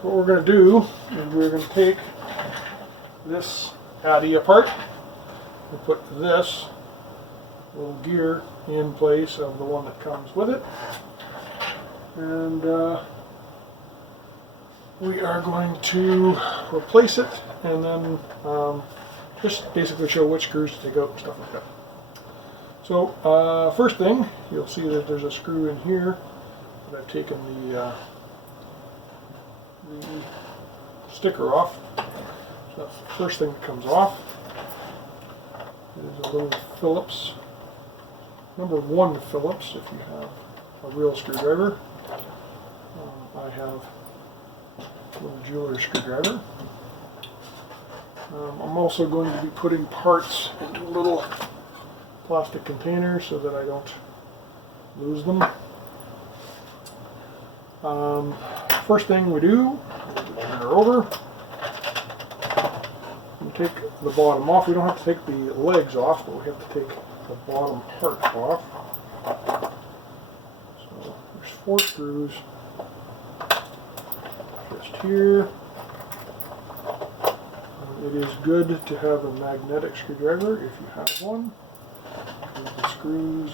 So what we're going to do is we're going to take this Addi apart and put this little gear in place of the one that comes with it. And we are going to replace it and then just basically show which screws to take out and stuff like that. So first thing, you'll see that there's a screw in here that I've taken the sticker off. So that's the first thing that comes off. There's a little Phillips, number 1 Phillips if you have a real screwdriver. I have a little jeweler's screwdriver. I'm also going to be putting parts into little plastic containers so that I don't lose them. First thing we do, turn her over. We take the bottom off. We don't have to take the legs off, but we have to take the bottom part off. So there's 4 screws just here. It is good to have a magnetic screwdriver if you have one. The screws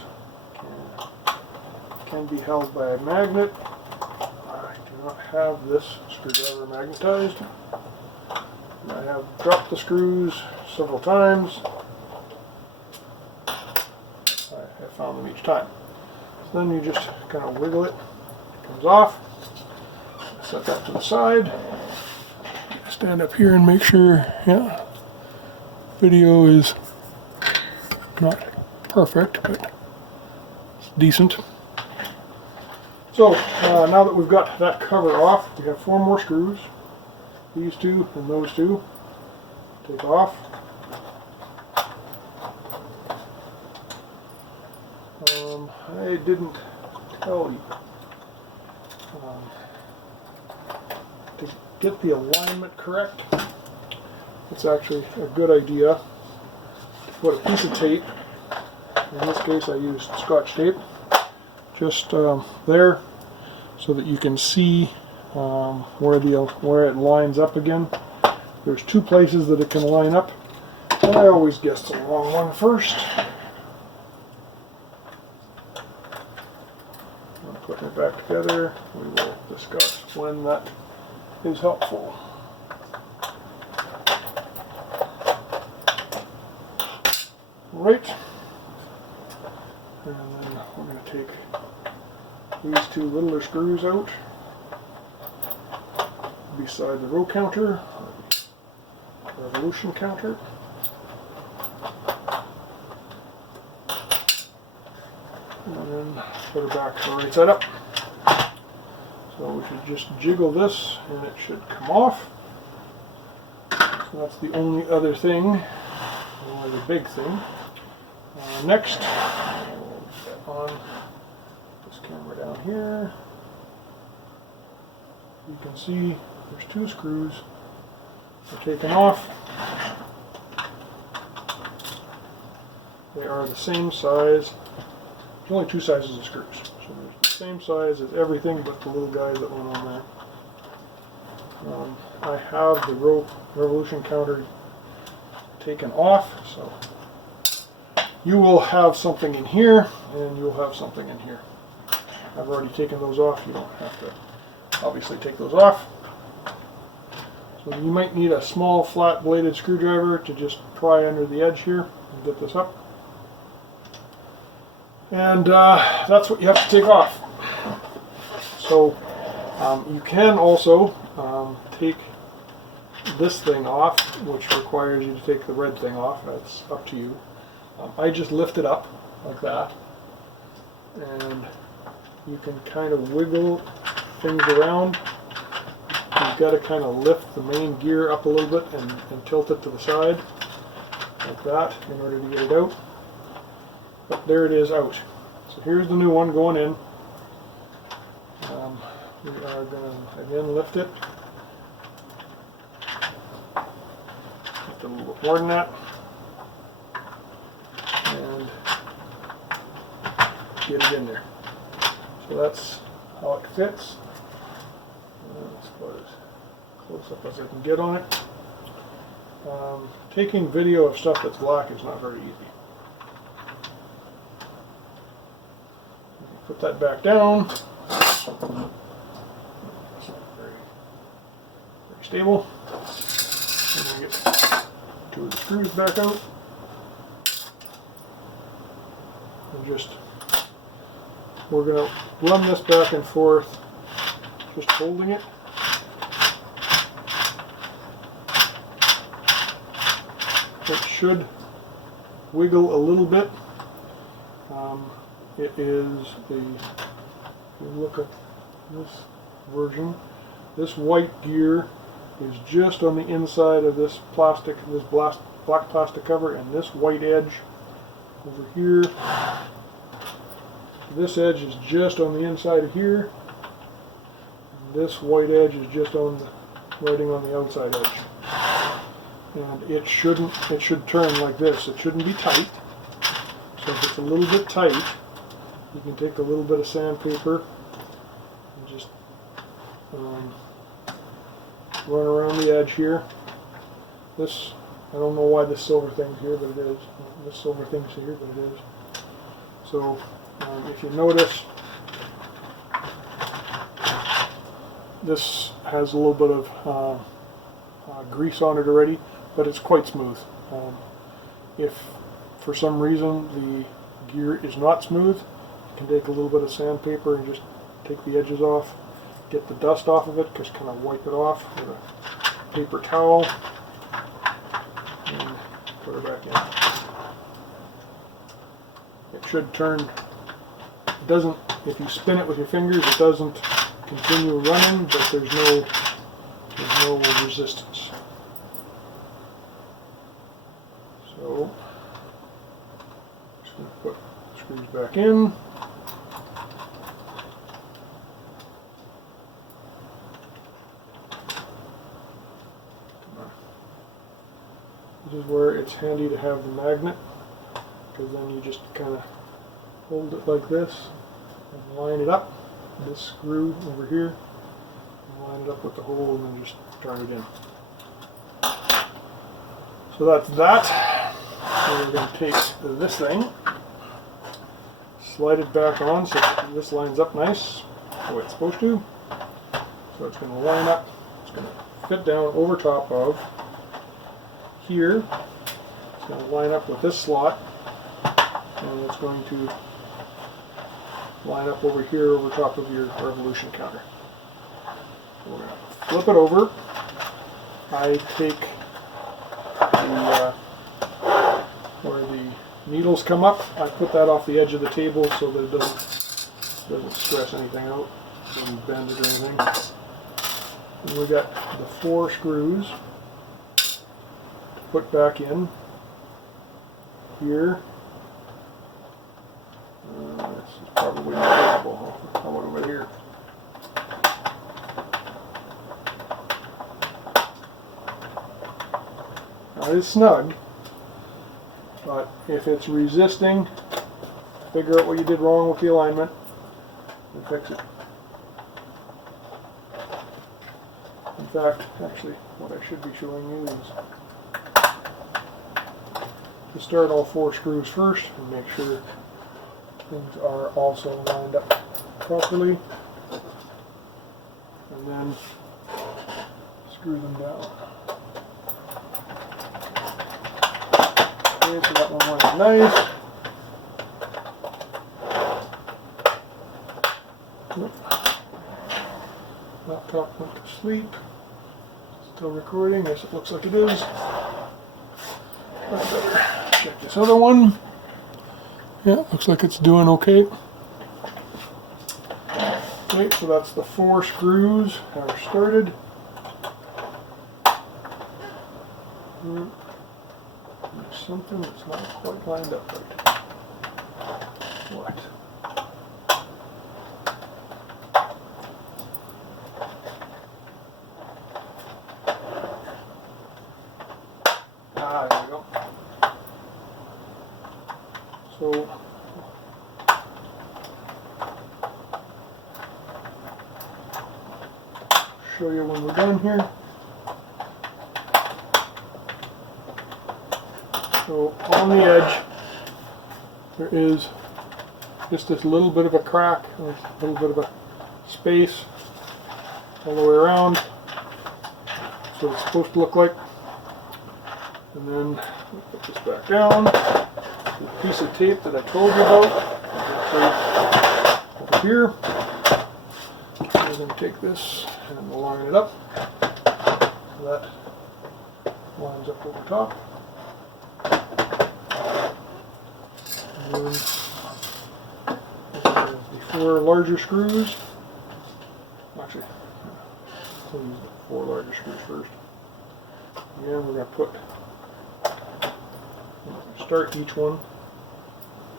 can be held by a magnet. I do not have this screwdriver magnetized. I have dropped the screws several times. I have found them each time. So then you just kind of wiggle it. It comes off. Set that to the side. Stand up here and make sure, yeah, video is not perfect, but it's decent. So now that we've got that cover off, we have 4 more screws. These 2 and those 2. Take off. I didn't tell you. To get the alignment correct, it's actually a good idea to put a piece of tape. In this case I used Scotch tape. Just there, so that you can see where it lines up again. There's 2 places that it can line up, and I always guess the wrong one first. Putting it back together, we will discuss when that is helpful. Right, and then we're going to take these 2 littler screws out beside the row counter, or the revolution counter. And then put her back to the right side up. So we should just jiggle this and it should come off. So that's the only other thing, or the big thing. Next, on this camera down here, you can see there's 2 screws. They're taken off. They are the same size. There's only 2 sizes of screws. So there's the same size as everything but the little guy that went on there. I have the revolution counter taken off, so you will have something in here and you'll have something in here. I've already taken those off. You don't have to obviously take those off. So you might need a small flat bladed screwdriver to just pry under the edge here and get this up. And that's what you have to take off. So you can also take this thing off, which requires you to take the red thing off. That's up to you. I just lift it up like that, and you can kind of wiggle things around. You've got to kind of lift the main gear up a little bit and tilt it to the side like that in order to get it out. But there it is out. So here's the new one going in. We are going to again lift it. Lift it a little bit more than that. And get it in there. So that's how it fits. As far as close up as I can get on it. Taking video of stuff that's black is not very easy. Put that back down. It's not very stable. And then get 2 of the screws back out. And we're going to run this back and forth, just holding it. It should wiggle a little bit. It is if you look at this version, this white gear is just on the inside of this plastic, this black plastic cover, and this white edge over here, this edge is just on the inside of here. This white edge is just writing on the outside edge. And it should turn like this. It shouldn't be tight. So if it's a little bit tight, you can take a little bit of sandpaper and just run around the edge here. This, I don't know why this silver thing's here, but it is. This silver thing's here, but it is. So if you notice, this has a little bit of grease on it already, but it's quite smooth. If for some reason the gear is not smooth, you can take a little bit of sandpaper and just take the edges off, get the dust off of it, just kind of wipe it off with a paper towel and put her back in. It should turn. It doesn't, if you spin it with your fingers, it doesn't continue running, but there's no resistance. So, just going to put the screws back in. This is where it's handy to have the magnet, because then you just kind of hold it like this and line it up, this screw over here, and line it up with the hole and then just turn it in. So that's that. So we're going to take this thing, slide it back on so this lines up nice, the way it's supposed to. So it's going to line up, it's going to fit down over top of here. It's going to line up with this slot, and it's going to line up over here over top of your revolution counter. So we're going to flip it over. I take the where the needles come up, I put that off the edge of the table so that it doesn't stress anything out, doesn't bend it or anything. And we got the 4 screws to put back in here. This is probably not visible. How about over here? Now it's snug, but if it's resisting, figure out what you did wrong with the alignment and fix it. In fact, actually, what I should be showing you is to start all 4 screws first and make sure things are also lined up properly, and then screw them down. Okay, so that one lines nice. Laptop went to sleep. Still recording? Yes, it looks like it is. I better check this other one. Yeah, looks like it's doing okay. Okay, so that's the 4 screws are started. There's something that's not quite lined up right. What? Ah, there we go. So, show you when we're done here. So on the edge there is just this little bit of a crack, a little bit of a space all the way around. So it's supposed to look like. And then we put this back down. The piece of tape that I told you about, over here. We're going to take this and we'll line it up. So that lines up over top. And then there's the 4 larger screws. Actually, I'll use the 4 larger screws first. And we're going to start each one,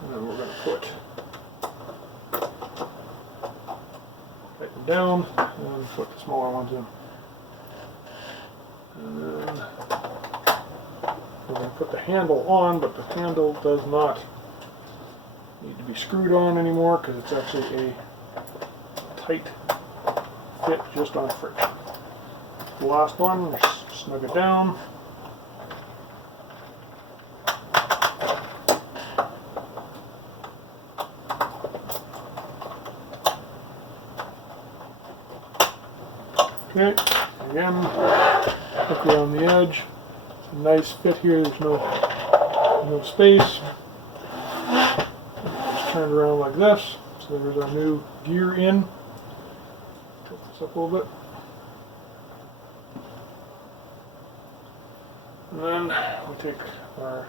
and then we're going to tighten down and put the smaller ones in. And then we're going to put the handle on, but the handle does not need to be screwed on anymore because it's actually a tight fit just on friction. The last one, snug it down. Okay, again, hook around the edge. It's a nice fit here, there's no space. Just turn it around like this. So there's our new gear in. Tilt this up a little bit. And then we take our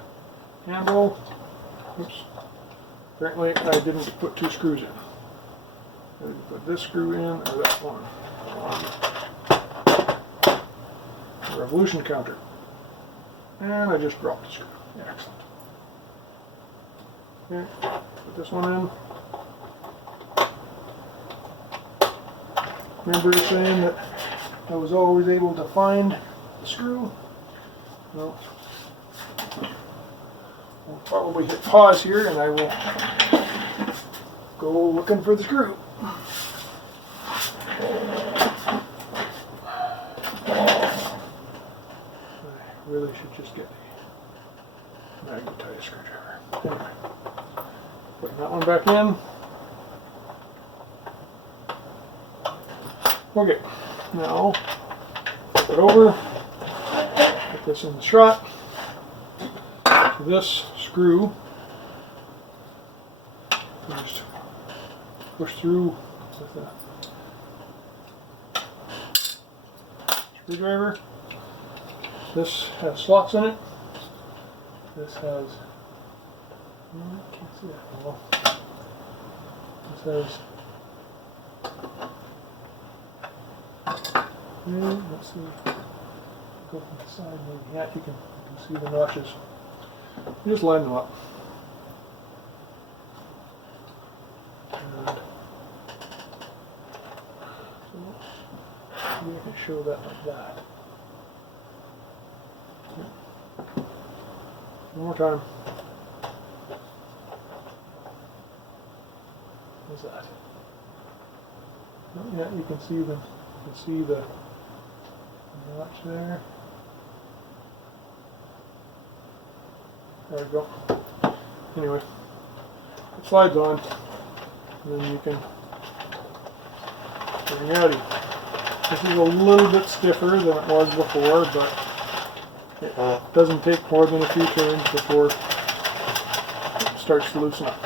handle. Oops. Apparently I didn't put 2 screws in. Maybe put this screw in or that one. Revolution counter. And I just dropped the screw. Yeah, excellent. Okay, put this one in. Remember saying that I was always able to find the screw? Well, we'll probably hit pause here and I will go looking for the screw. Really should just get a magnetized screwdriver. Anyway, putting that one back in. Okay, now flip it over, put this in the strut. So this screw, just push through with a screwdriver. This has slots in it. This has, I can't see that well. This has, let's see, go from the side maybe. Yeah, you can see the notches. You just line them up. And so, maybe I can show that like that. One more time. What's that? Oh, yeah, you can see the notch there. There we go. Anyway, it slides on, and then you can bring the Addi. This is a little bit stiffer than it was before, but it doesn't take more than a few turns before it starts to loosen up.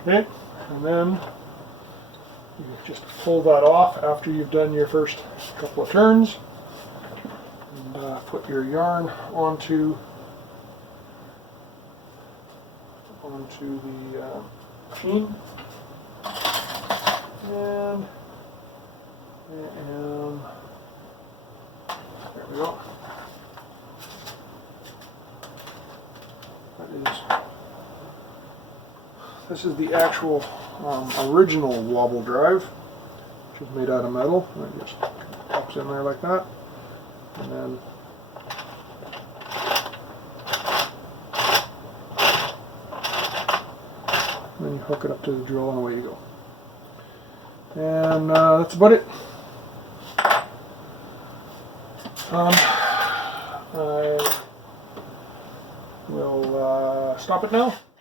Okay, and then you just pull that off after you've done your first couple of turns. And put your yarn onto the machine. And there we go. This is the actual original wobble drive, which is made out of metal. And it just pops in there like that, and then you hook it up to the drill and away you go. And that's about it. I we'll stop it now.